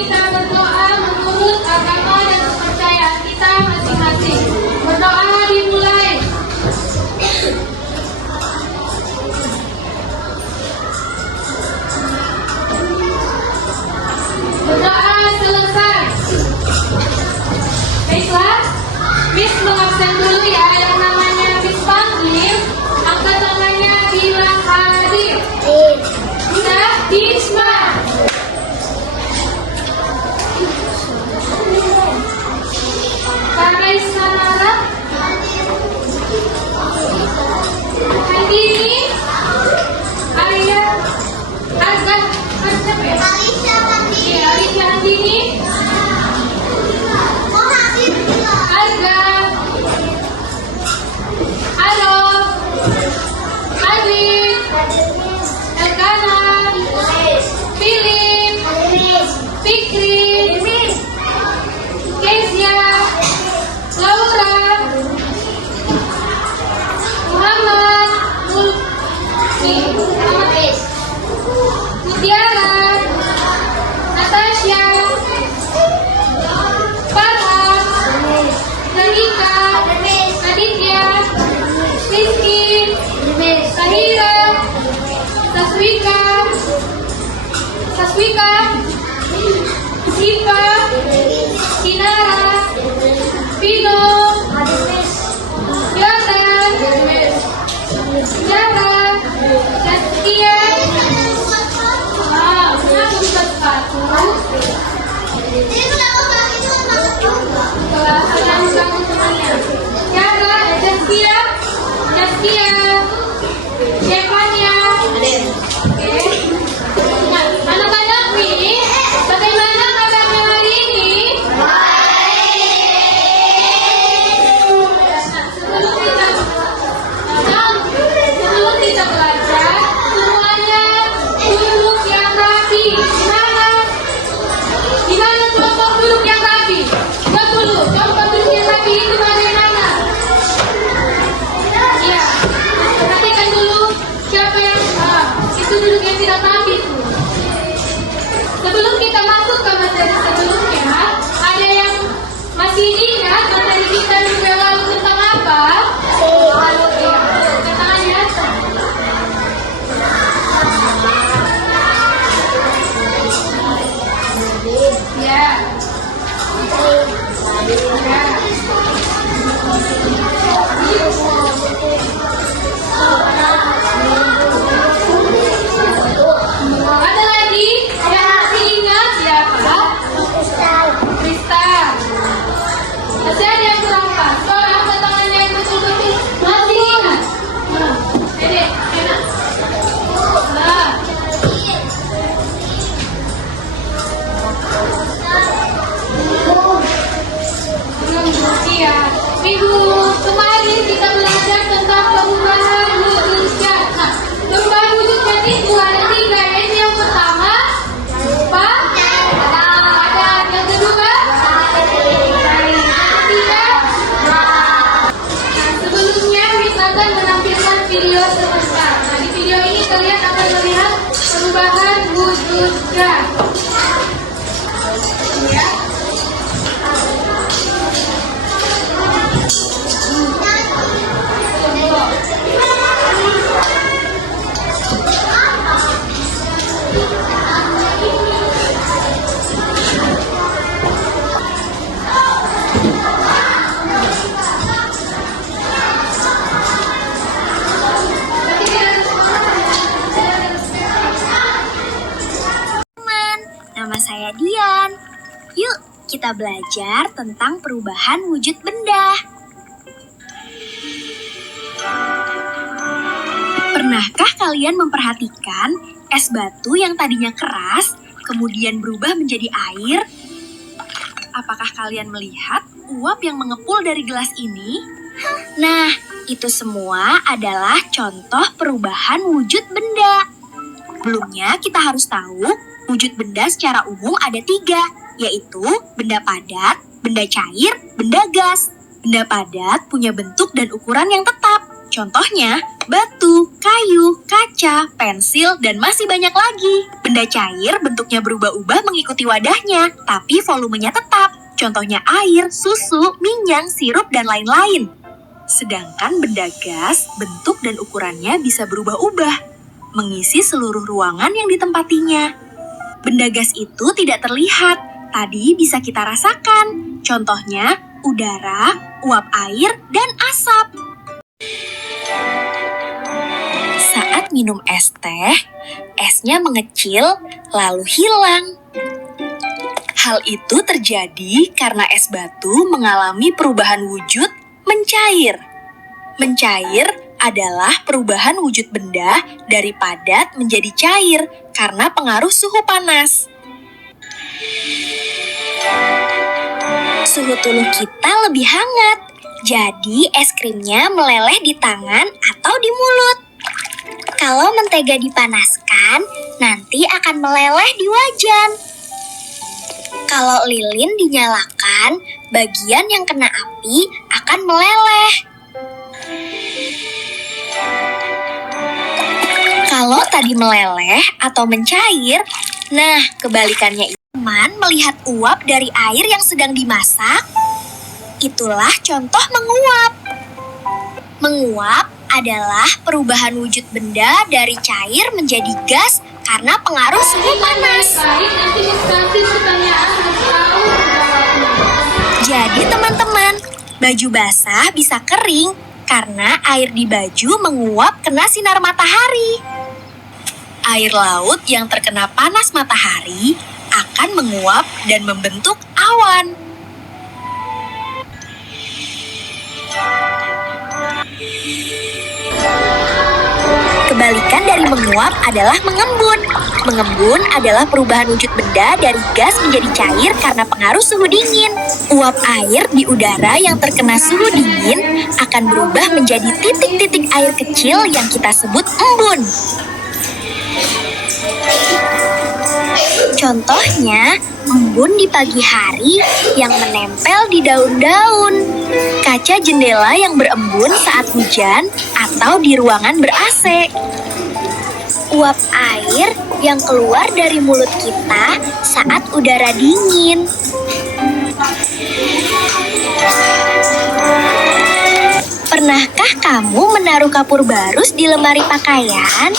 kita berdoa menurut agama dan kepercayaan kita masing-masing. Berdoa dimulai. Berdoa selesai. Baiklah, Miss mengabsen dulu ya yang namanya Miss Panglim. Angkat tangannya bilang hadir. Sudah, Bisma. Pakai Samara. Handini. Arya. Arga. Siapa ya? Alicia Handini. Iya, Alicia Handini. Oh, hadir juga. Arga. Halo. Adit. Elkana. Philip. Fikri. Kezia. Laura. Muhammad. Muhammad. Mutiara. Natasha. Farhan. Nandika. Aditya. Rizky. Sahira. Saswika. Siva. Kinara. Pino. Yosan. Jara. Saskia. Kenapa buka sepatu? Kalau ada kamu temannya. Jara, Saskia. Stefania. Oke. Nah, anak-anak ini, bagaimana kabarnya hari ini? Sebelum kita belajar, semuanya duduk yang rapi. Gimana kelompok duduk yang rapi? Buat dulu, kelompok duduk yang rapi itu bagaimana? Iya, perhatikan dulu siapa yang itu duduk yang tidak rapi itu. Sebelum kita masuk ke materi sebelumnya, ada yang masih ingat materi kita minggu lalu tentang apa? Tangannya. Ya. Ada lagi yang masih ingat siapa? Kristal. Masih ada yang kurang pas. Soalnya angkat tangannya yang betul-betul masih ingat. Dede, enak. Nah. Iya. Minggu kemarin kita belajar tentang perubahan wujud zat. Nah, perubahan wujud zat itu ada 3. Yaitu yang pertama, padat. Yang kedua, ketiga. Nah, sebelumnya Miss akan menampilkan video sebentar. Nah, di video ini kalian akan melihat perubahan wujud zat. Ya. Nama saya Dian. Yuk, kita belajar tentang perubahan wujud benda. Pernahkah kalian memperhatikan es batu yang tadinya keras, kemudian berubah menjadi air? Apakah kalian melihat uap yang mengepul dari gelas ini? Nah, itu semua adalah contoh perubahan wujud benda. Sebelumnya kita harus tahu wujud benda secara umum ada 3, yaitu benda padat, benda cair, benda gas. Benda padat punya bentuk dan ukuran yang tetap, Contohnya, batu, kayu, kaca, pensil, dan masih banyak lagi. Benda cair bentuknya berubah-ubah mengikuti wadahnya, tapi volumenya tetap. Contohnya air, susu, minyak, sirup, dan lain-lain. Sedangkan benda gas, bentuk dan ukurannya bisa berubah-ubah, mengisi seluruh ruangan yang ditempatinya. Benda gas itu tidak terlihat, tadi bisa kita rasakan. Contohnya, udara, uap air, dan asap. Saat minum es teh, esnya mengecil lalu hilang. Hal itu terjadi karena es batu mengalami perubahan wujud mencair. Mencair adalah perubahan wujud benda dari padat menjadi cair karena pengaruh suhu panas. Suhu tubuh kita lebih hangat, jadi es krimnya meleleh di tangan atau di mulut. Kalau mentega dipanaskan, nanti akan meleleh di wajan. Kalau lilin dinyalakan, bagian yang kena api akan meleleh. Kalau tadi meleleh atau mencair, nah kebalikannya. Teman melihat uap dari air yang sedang dimasak, itulah contoh menguap. Menguap adalah perubahan wujud benda dari cair menjadi gas karena pengaruh suhu panas. Baik, nanti pertanyaan tahu. Jadi teman-teman, baju basah bisa kering karena air di baju menguap kena sinar matahari. Air laut yang terkena panas matahari akan menguap dan membentuk awan. Kebalikan dari menguap adalah mengembun. Mengembun adalah perubahan wujud benda dari gas menjadi cair karena pengaruh suhu dingin. Uap air di udara yang terkena suhu dingin akan berubah menjadi titik-titik air kecil yang kita sebut embun. Contohnya, embun di pagi hari yang menempel di daun-daun, kaca jendela yang berembun saat hujan, atau di ruangan ber-AC. Uap air yang keluar dari mulut kita saat udara dingin. Pernahkah kamu menaruh kapur barus di lemari pakaian?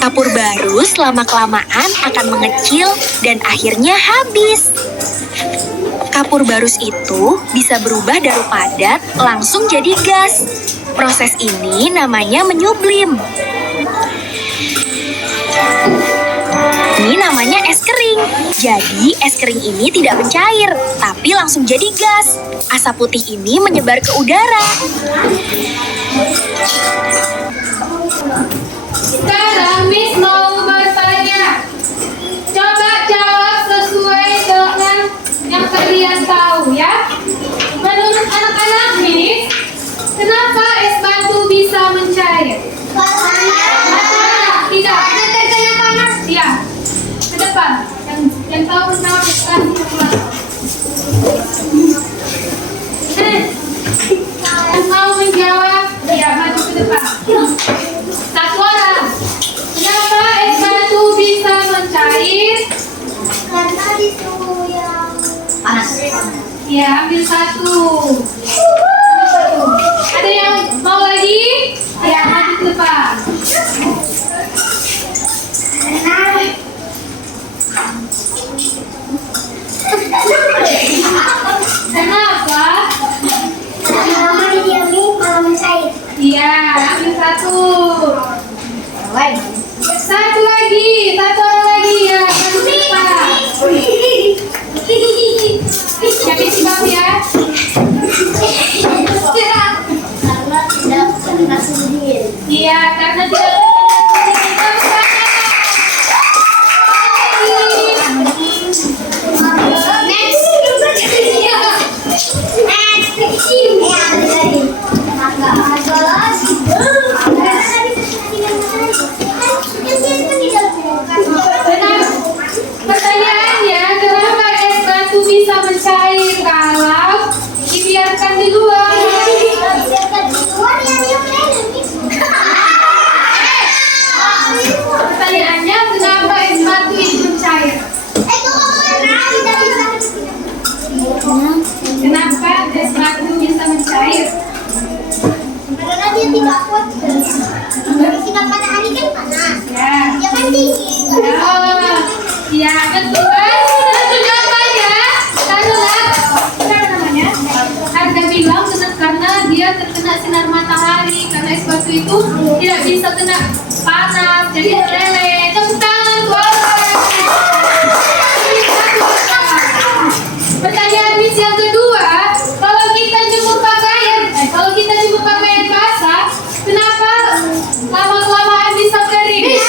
Kapur barus lama-kelamaan akan mengecil dan akhirnya habis. Kapur barus itu bisa berubah dari padat langsung jadi gas. Proses ini namanya menyublim. Ini namanya es kering. Jadi es kering ini tidak mencair, tapi langsung jadi gas. Asap putih ini menyebar ke udara. Sekarang Miss mau bertanya. Coba jawab sesuai dengan yang kalian tahu ya. Menurut anak-anak Miss, kenapa es batu bisa mencair? Tidak. Karena terkena panas. Ya. Ke depan. Yang tahu kenapa es batu keluar. Yang mau menjawab, ya maju ke depan. Satu orang. Kenapa es batu bisa mencair? Karena di suhu yang panas. Ya, ambil satu. Ada yang mau lagi? Ya, maju ke depan. Kenapa? Lama didiamin kalau mencair. Iya, ambil satu. Satu lagi, satu orang lagi ya, maju ke depan. Jangan sibuk ya. Karena tidak kena suhu dingin. Iya, karena tidak. Pertanyaannya, kenapa es batu bisa mencair kalau dibiarkan di luar? Dibiarkan di luar ya, Itu jawabannya. Taruhlah. Apa namanya? Anda bilang karena dia terkena sinar matahari, karena es batu itu tidak bisa kena panas, jadi meleleh. Tepuk tangan buat. Pertanyaan Miss yang kedua, kalau kita jemur pakaian basah, kenapa lama-kelamaan bisa kering? Yang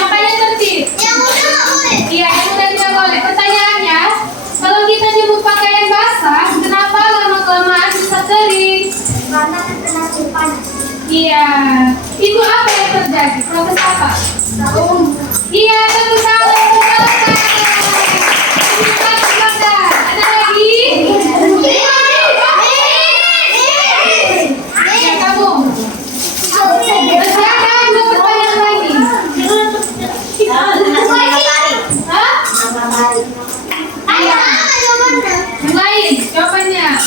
apa yang tertib? Iya, yang udah tidak boleh. Pertanyaannya, kalau kita jemur pakaian basah, kenapa lama-kelamaan bisa kering? Karena kena panas. Iya, itu apa yang terjadi? Proses apa? Iya, tepuk tangan. Ada lagi? Ya, kamu. Masih ada 2 pertanyaan lagi. Hah? Iya. Yang lain, jawabannya.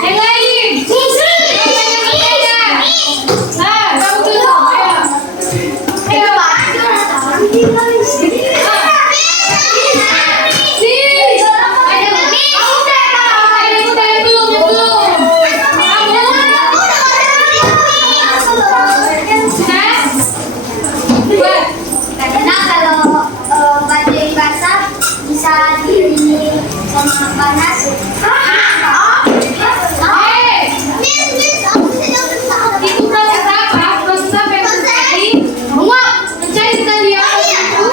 Yang lain. Jawabannya berbeda. Nah, kamu dulu. Ayo. Karena kalau baju basah bisa sama panas. Itu proses apa? Proses apa yang terjadi? Mencairkan dia itu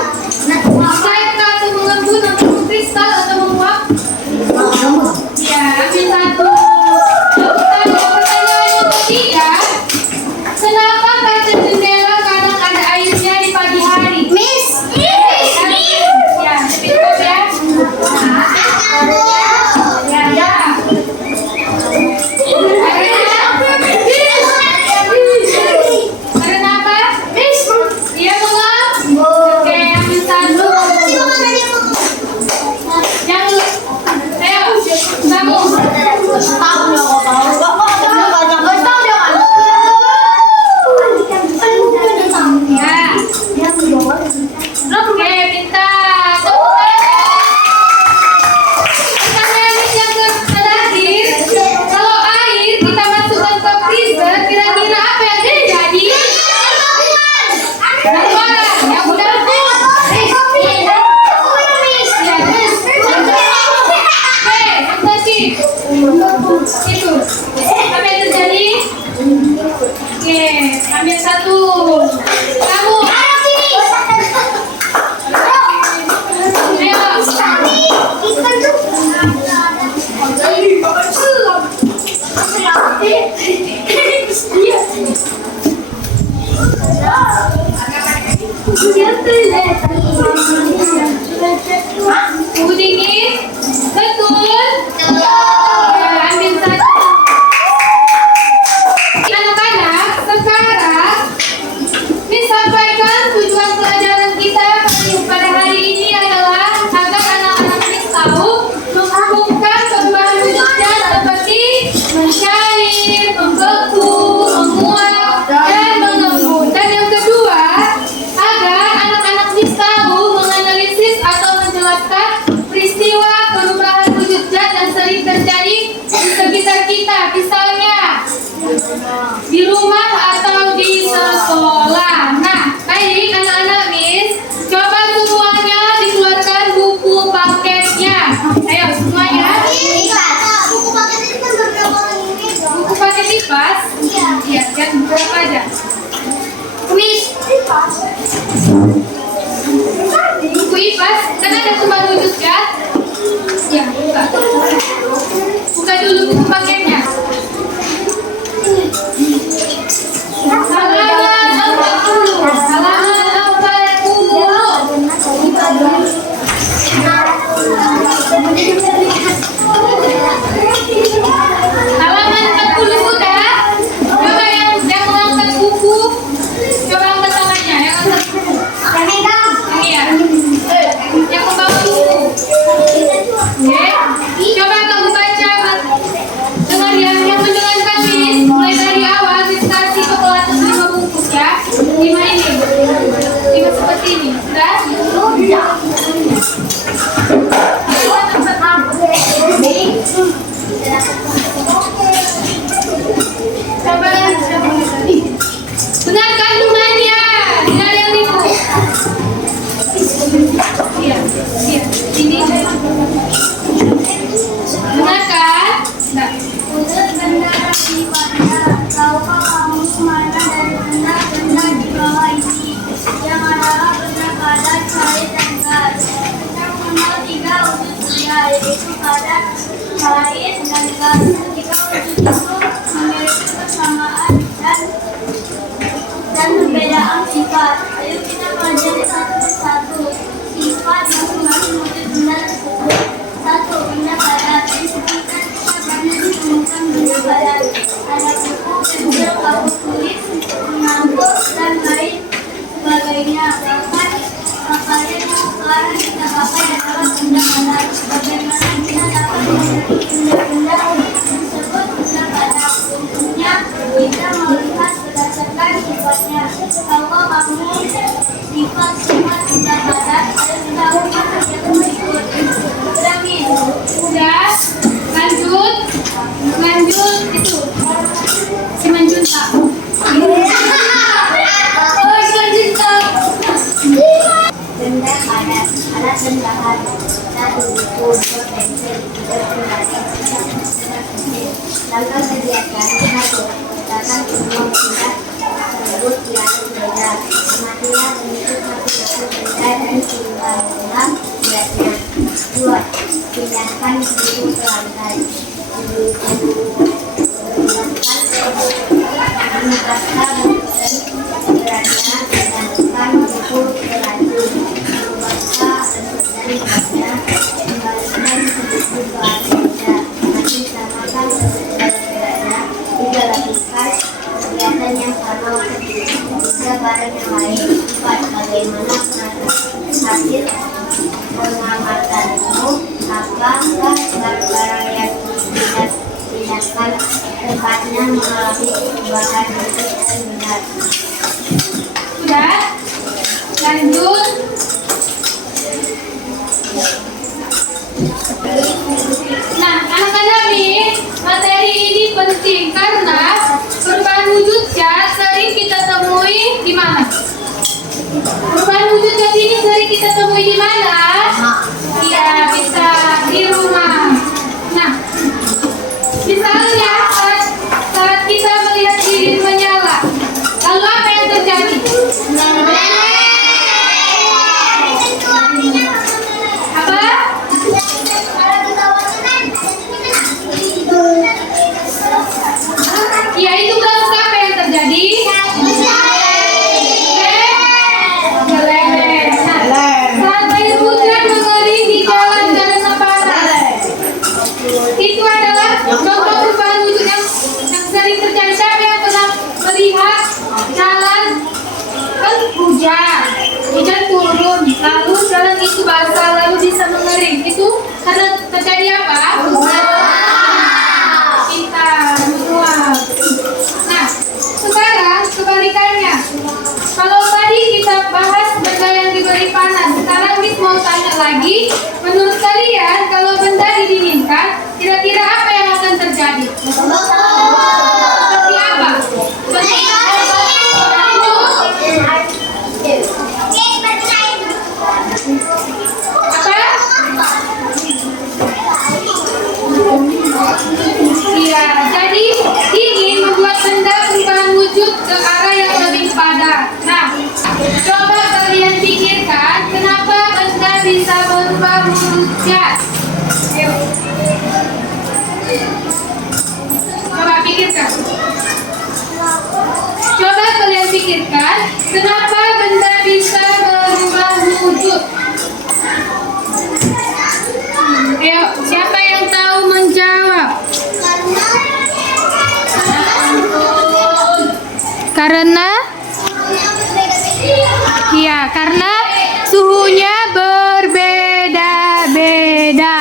mencairkan atau mengembun atau mengkristal atau menguap? Ya, ambil satu. Pertanyaan yang ketiga, kenapa kaca jendela kadang ada airnya di pagi hari? Ya, cukup ya. Ya. Karena apa? Dia menguap. Oke, ambil satu. Yang ayo, kamu. Ya. Oke, pintar. Pertanyaan yang terakhir, kalau air kita masukkan ke freezer, kira-kira apa yang terjadi? Yang udah itu apa yang terjadi? Oke, ambil satu. Kamu. Suhu dingin? Betul. Ya, ambil satu. Anak-anak, sekarang disampaikan tujuan pelajaran kita pada hari ini adalah agar anak-anak Miss tahu menghubungkan perubahan wujud zat seperti mencair, membeku, menguap, dan mengembun. Dan yang kedua, agar anak-anak Miss tahu menganalisis atau menjelaskan peristiwa perubahan wujud zat yang sering terjadi di sekitar kita, misalnya di rumah atau di sekolah. Nah, baik anak-anak Miss, coba semuanya dikeluarkan buku paketnya. Ayo semuanya. Buku paket IPAS? Iya, lihat berapa aja. Miss. Buku IPAS, kan ada perubahan wujud zat? Ya, buka. Buka dulu buku paketnya. Halaman 40. Halaman 40 sudah. Coba yang mengangkat buku yaitu pada lain dan gas. Jika wujud itu memiliki kesamaan dan perbedaan sifat. Ayo kita pelajari satu persatu. Sifat masing-masing wujud benda tersebut. Satu, benda padat. Disebutkan sifat benda ditemukan benda padat. Ada buku, pensil, paku tulis, penangkut, dan lain sebagainya. Bahkan pakaian yang sekarang kita pakai adalah benda padat. Bagaimana kita dapat mengenali benda-benda tersebut benda padat? Tentunya kita melihat berdasarkan sifatnya. Kalau kamu sifat-sifat benda padat, ayo kita ubah yang berikut. Ulangi. Udah, lanjut itu. Si Manjunta. Oh, si Manjunta. Benda padat, alat benda padat. Satu, buku, dua, pensil, tiga, pembatas, empat, pensil. Langkah kegiatan, satu, datang ke rumah benda tersebut yang berbeda. Amatilah bentuk masing-masing benda dan simpan beratnya. Dua, pindahkan buku ke lantai. Membuka buku beratnya, pindahkan buku ke lantai. Membaca dan beratnya, kembalikan buku ke lantai. Masih samakan beratnya, tiga lakukan kegiatan yang sama untuk tiga barang yang lain. Empat, bagaimana hasil pengamatanmu? Apakah barang yang dipindahkan tempatnya mengalami perubahan bentuk dan benar? Udah, lanjut. Nah, anak-anak nih, materi ini penting karena perubahan wujud zat sering kita temui di mana? Perubahan wujud zat ini sering kita temui di mana? Iya, bisa di rumah. Nah, misalnya saat kita melihat lilin menyala, lalu apa yang terjadi? Apa? Ya, itu lalu apa yang terjadi? Saat air hujan mengering di jalan karena panas, itu adalah contoh perubahan wujud yang sering terjadi. Siapa yang pernah melihat jalan hujan turun, lalu jalan itu basah, lalu bisa mengering? Itu karena terjadi apa? Pintar, menguap. Nah, sekarang kebalikannya. Kalau tadi kita bahas benda yang diberi panas, sekarang Miss mau tanya lagi, menurut kalian kalau benda didinginkan, kira-kira apa yang akan terjadi? Seperti apa? Iya, jadi dingin membuat benda perubahan wujud ke arah yang lebih padat. Nah, coba kalian pikirkan kenapa benda bisa berubah wujud zat. Ayo. Coba pikirkan. Coba kalian pikirkan kenapa benda bisa berubah wujud. Ayo, siapa yang tahu menjawab? Karena iya, karena suhunya berbeda-beda.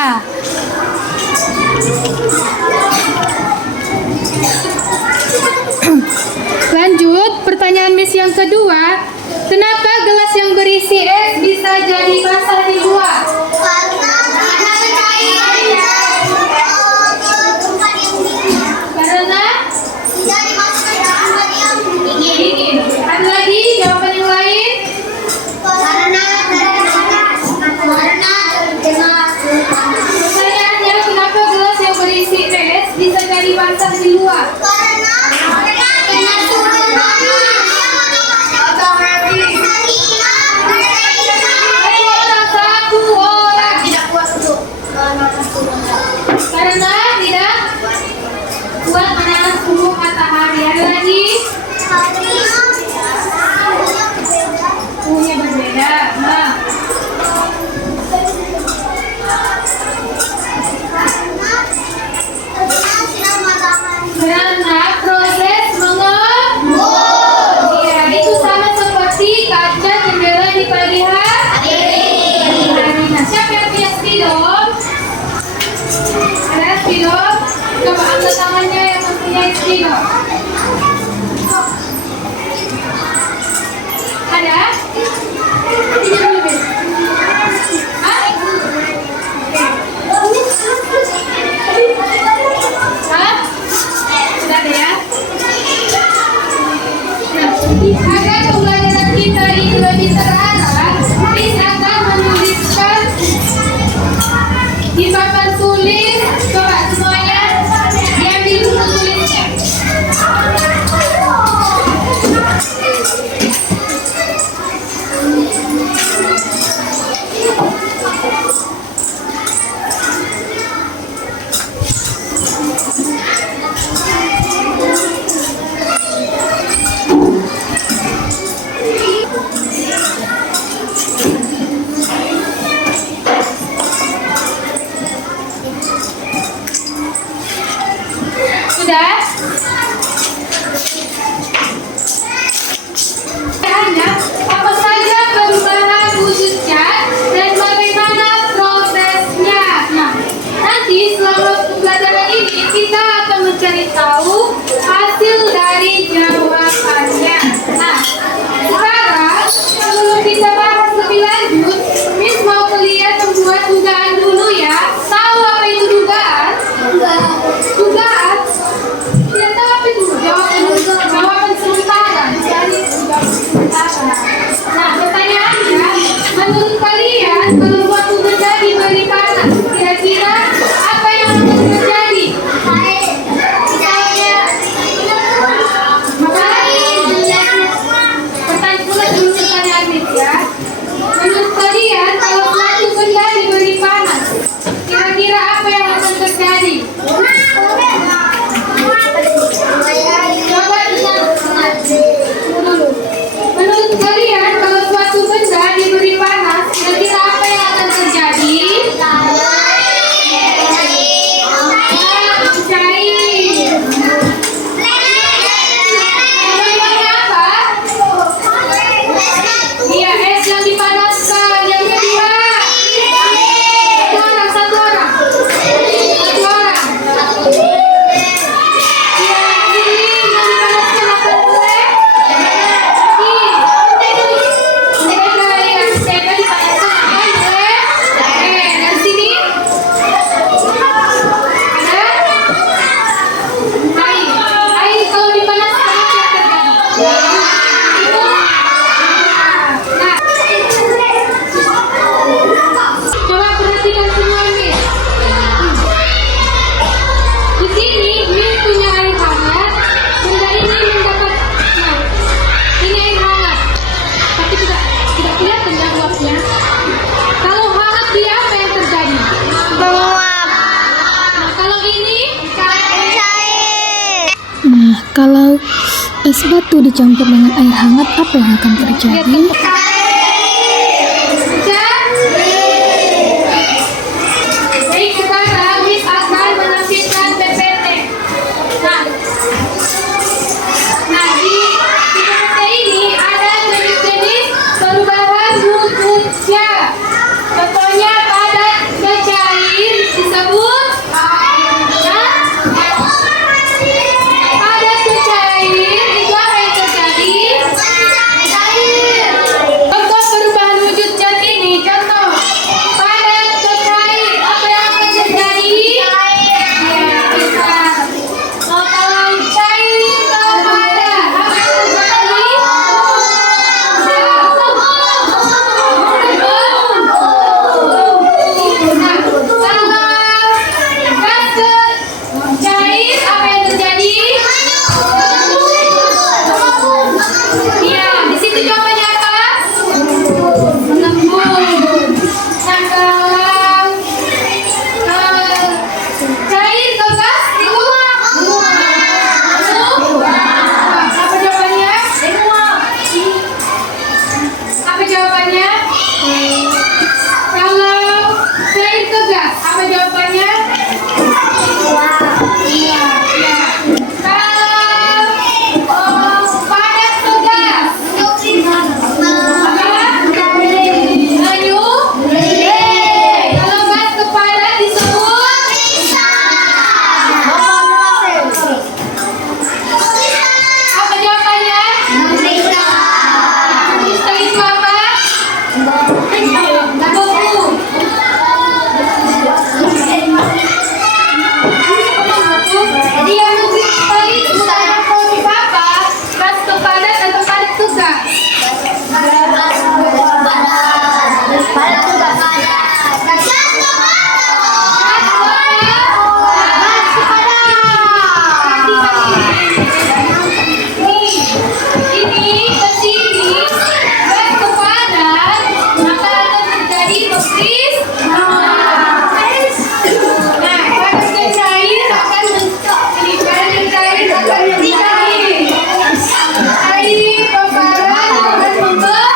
spidol? Ada spidol? Coba angkat tangannya yang mempunyai spidol. Ada? Ini dulu, Bin. Hah? Hah? Sudah ada ya? Nah, agar pembelajaran kita ini lebih terarah, Miss akan menuliskan di papan tulis. Coba semuanya diambil buku tulisnya. Sudah? Hanya apa saja perubahan wujudnya dan bagaimana prosesnya. Nah, nanti selama pembelajaran ini kita akan mencari tahu hasil dari jawabannya. Nah, sekarang sebelum kita bahas lebih lanjut, Miss mau kalian membuat dugaan dulu ya. Tahu apa itu dugaan? Dugaan? Tidak tahu apa itu jawaban sementara. Jadi jawaban sementara. Nah, pertanyaannya, menurut kalian kalau suatu benda diberi panas, kira-kira apa yang akan terjadi? Pertanyaan dulu pertanyaan ya. Menurut kalian kalau suatu benda diberi panas, kira-kira apa yang akan terjadi? Coba dulu. Menurut kalian kalau suatu benda diberi panas, kira-kira apa yang akan terjadi? Cair. Namanya apa? Iya, es yang dipanaskan. Yang kedua, satu orang. Coba perhatikan semua nih. Di sini Miss punya air hangat. Benda ini mendapat. Nah, ini air hangat. Tapi tidak kelihatan ya uapnya. Kalau hangat dia apa yang terjadi? Nah, kalau ini Nah, kalau es batu dicampur dengan air hangat, apa yang akan terjadi? Baik, sekarang Miss akan menampilkan PPT. Nah, di PPT ini ada jenis-jenis perubahan wujudnya. Contohnya padat ke cair disebut padat ke cair. Itu apa yang terjadi? Please. Nah, panas dan cair akan mencair. Air paparan akan membuat.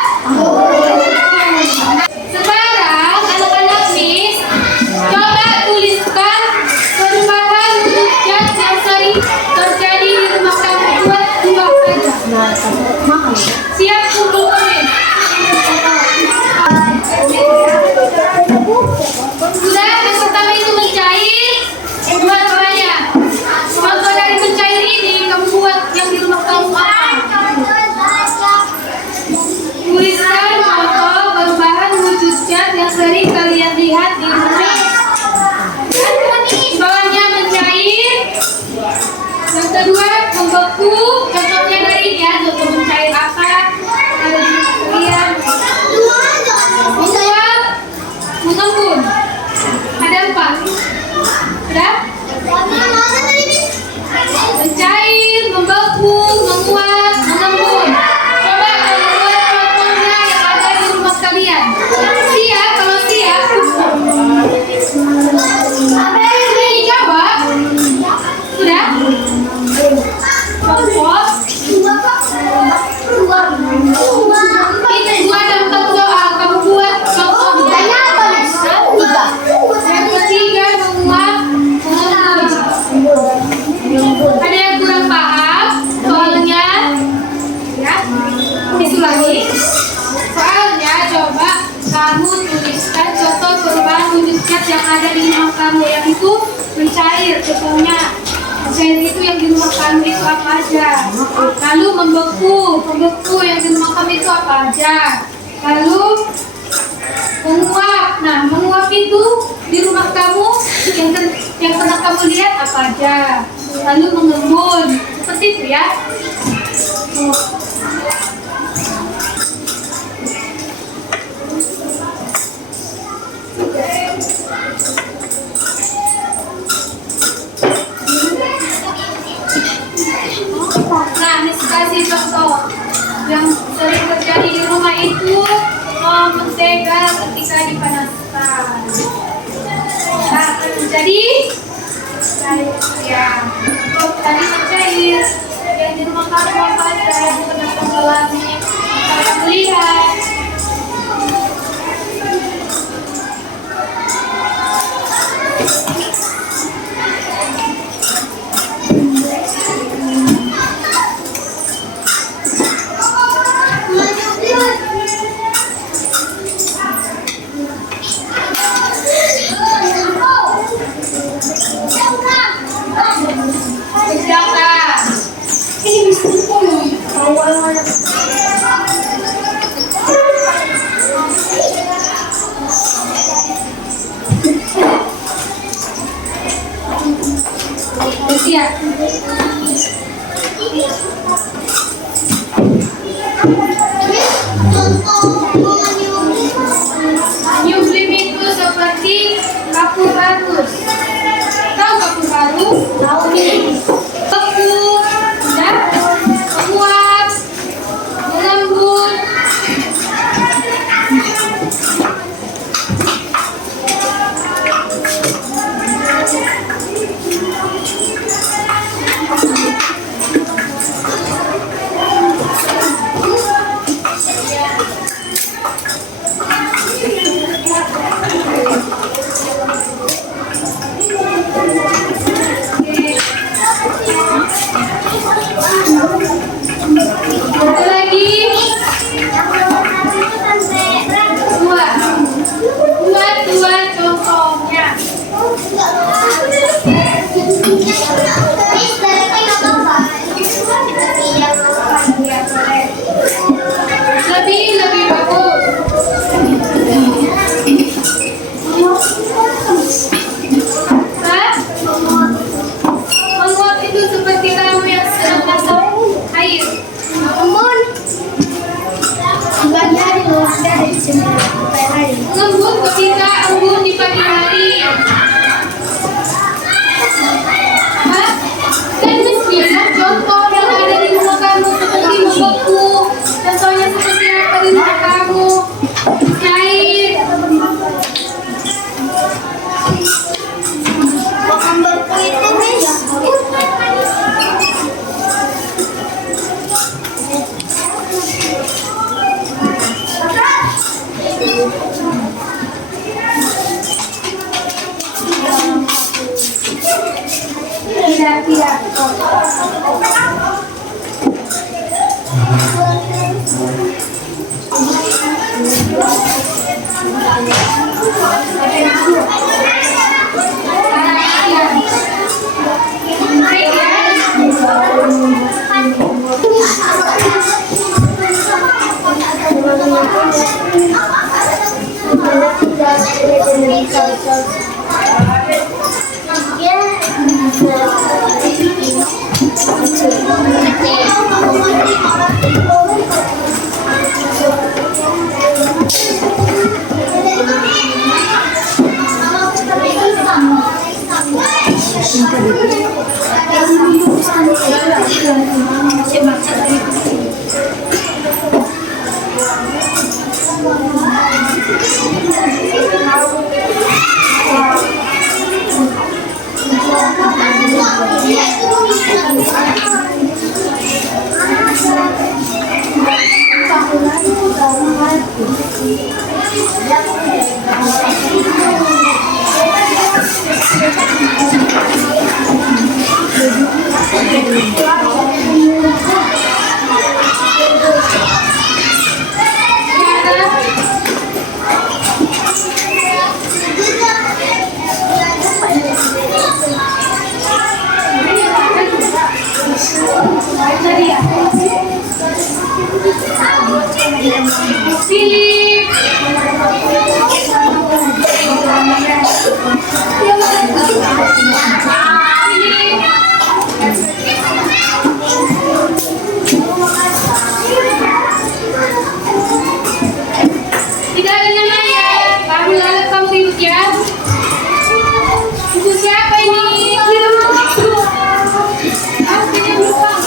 Sekarang anak-anak Miss coba tuliskan perubahan huruf cat yang sering terjadi di rumah kamu. Buat 2 saja. Siap kumpul Miss. Sudah, yang pertama itu mencair. Buat apanya? Contoh dari mencair ini kamu buat yang di rumah kamu apa? Tuliskan contoh perubahan wujud cat yang sering kalian lihat di rumah. Bawahnya mencair. Yang kedua membeku. Contohnya dari ini ya, contoh mencair apa? Ada di kalian. Menguap, mengembun. Ada 4. Sudah? Mencair, membeku, menguap, mengembun. Coba kalian buat contohnya yang ada di rumah kalian. Siap? Kalau siap, sudah dijawab? Sudah? Contoh. Ini 2 dan 4 soal. Kamu buat contohnya. Yang ketiga menguap, mengembun. Ada yang kurang paham soalnya? Ya, itu lagi. Soalnya coba kamu tuliskan contoh perubahan wujud cat yang ada di rumah kamu, yang itu mencair. Contohnya mencair itu yang di rumah kamu itu apa aja? Lalu membeku yang di rumah kamu itu apa aja? Lalu menguap. Nah, menguap itu di rumah kamu yang pernah kamu lihat apa aja? Lalu mengembun. Seperti itu ya. Nah, Miss kasih contoh yang sering terjadi di rumah itu mentega ketika dipanaskan. Nah, jadi cair ya. Tadi mencair yang di rumah kamu apa aja yang pernah kamu alami, kamu lihat. Tidak ada namanya. Baru lalu kamu ikut ya. Itu siapa ini? Aku tidak lupa.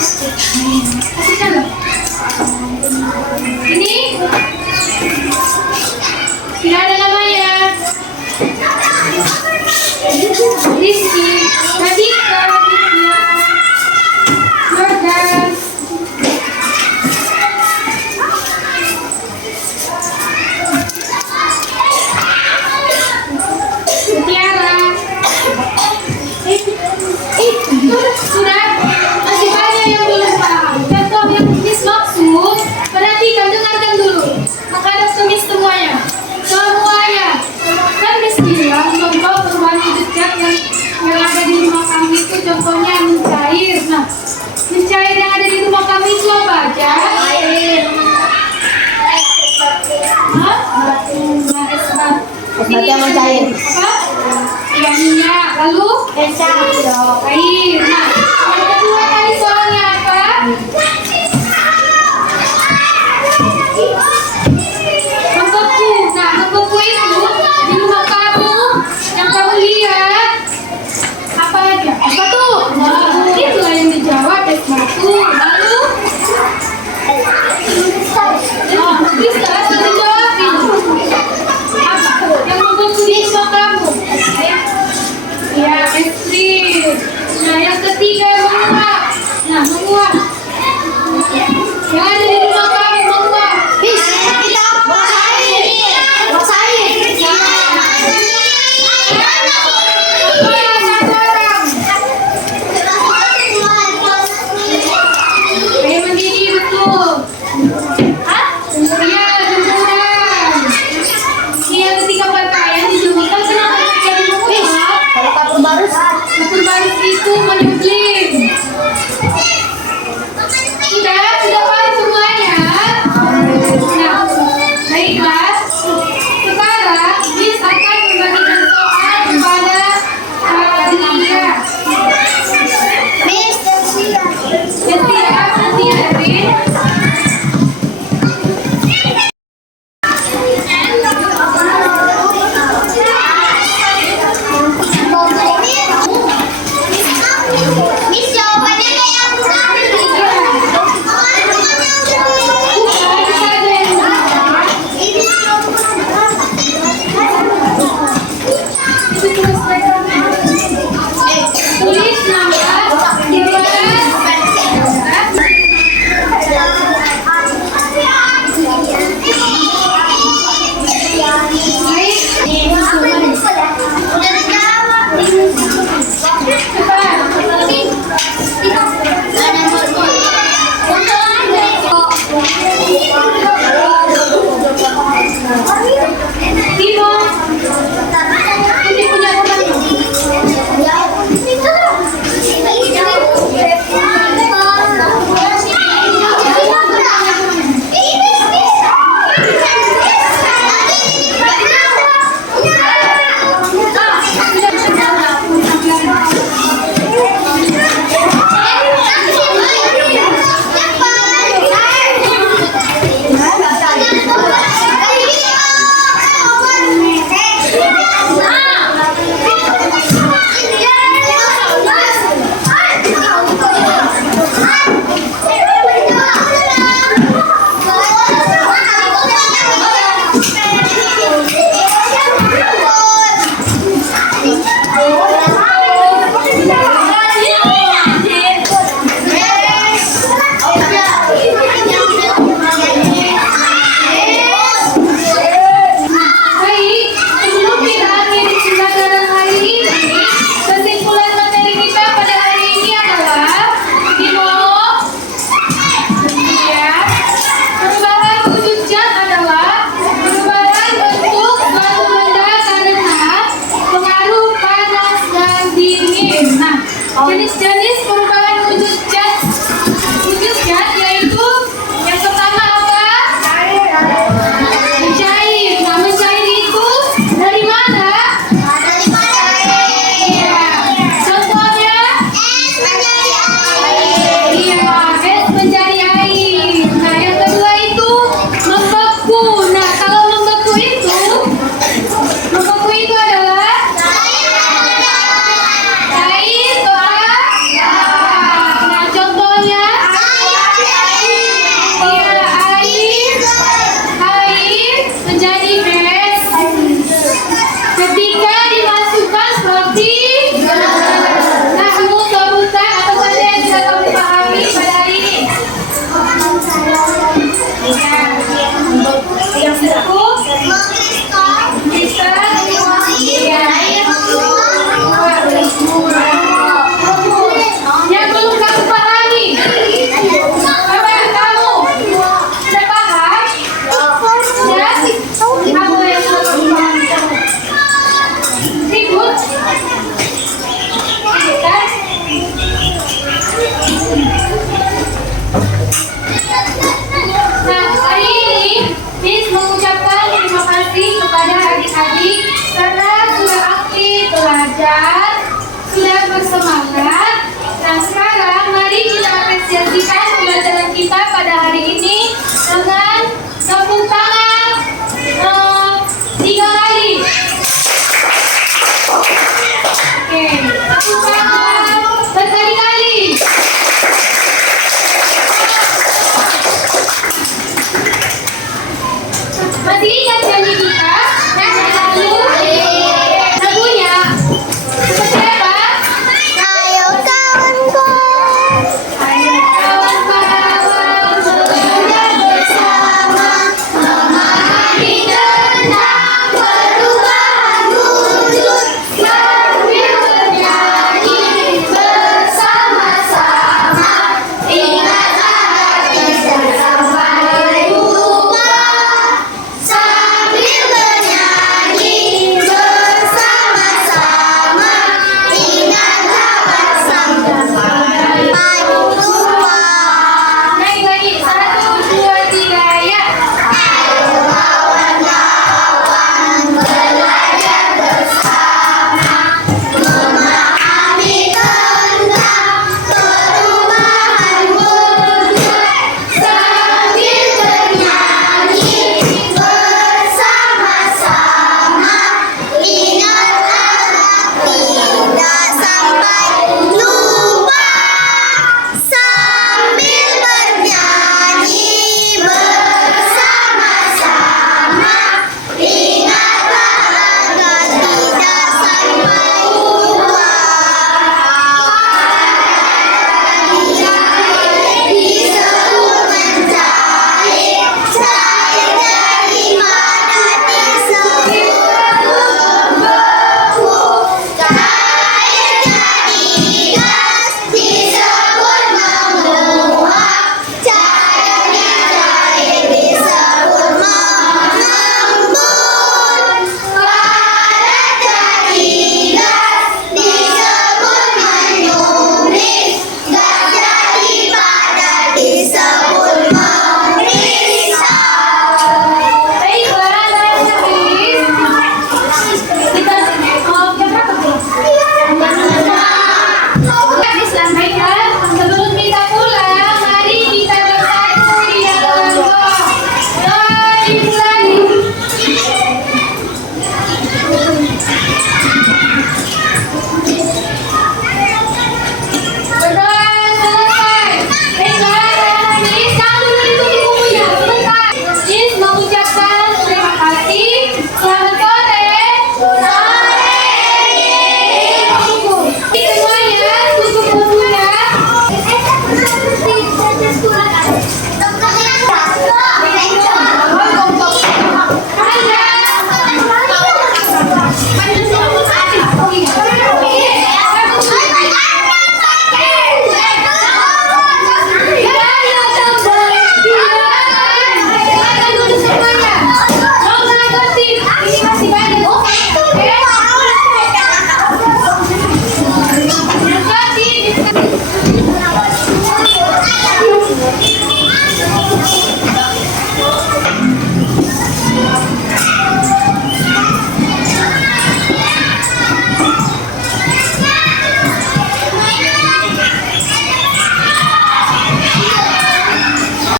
Kasihkan loh. Ini tidak ada namanya. Rizky, Radika, Jordan. Tiara. Sudah, masih banyak yang belum paham. Contoh yang Miss maksud, perhatikan, dengarkan dulu. Menghadap ke Miss semuanya. Semuanya. Kan Miss bilang contoh perubahan wujud zat yang ada di rumah kami itu contohnya mencair. Nah, mencair yang ada di rumah kami itu apa aja? Hah? Nah, es batu. Batu yang mencair. Apa? Ya, minyak. Lalu? Air. Nah, yang kedua tadi soalnya apa? Membeku. Nah, membeku itu di rumah kamu yang kamu lihat apa aja? Es batu. Nah, itulah yang dijawab, es batu. Lalu? Kristal, asal dijawabin. Apa? Yang membeku di rumah kamu? Ya, es krim. Nah, yang ketiga menguap. Nah, menguap. Yang ada di rumah kamu menguap. Kita bos air. Bos air. Satu orang. Kayak begini betul. Hah? Iya, jemuran. Iya, ketika pakaian dijemurkan kenapa jadi menguap? Kalau kapur barus. Kapur barus itu menyeblim. Sudah paham semuanya? belajar, sudah bersemangat. Nah sekarang mari kita apresiasikan pembelajaran kita pada hari ini dengan tepuk tangan 3 kali. Oke, tepuk tangan.